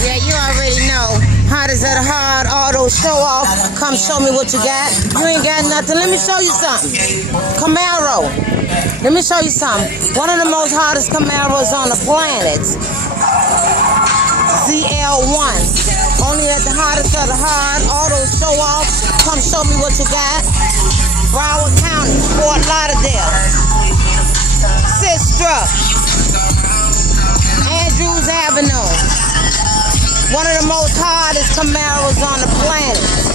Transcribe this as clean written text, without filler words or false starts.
Yeah, you already know. Hottest of the hard, auto show off. Come show me what you got. You ain't got nothing. Let me show you something. Camero. Let me show you something. One of the most hottest Camaros on the planet. ZL1. Only at the hottest of the hard, auto show off. Come show me what you got. Broward County, Fort Lauderdale, Sistra, Andrews Avenue. One of the most hardest Camaros on the planet.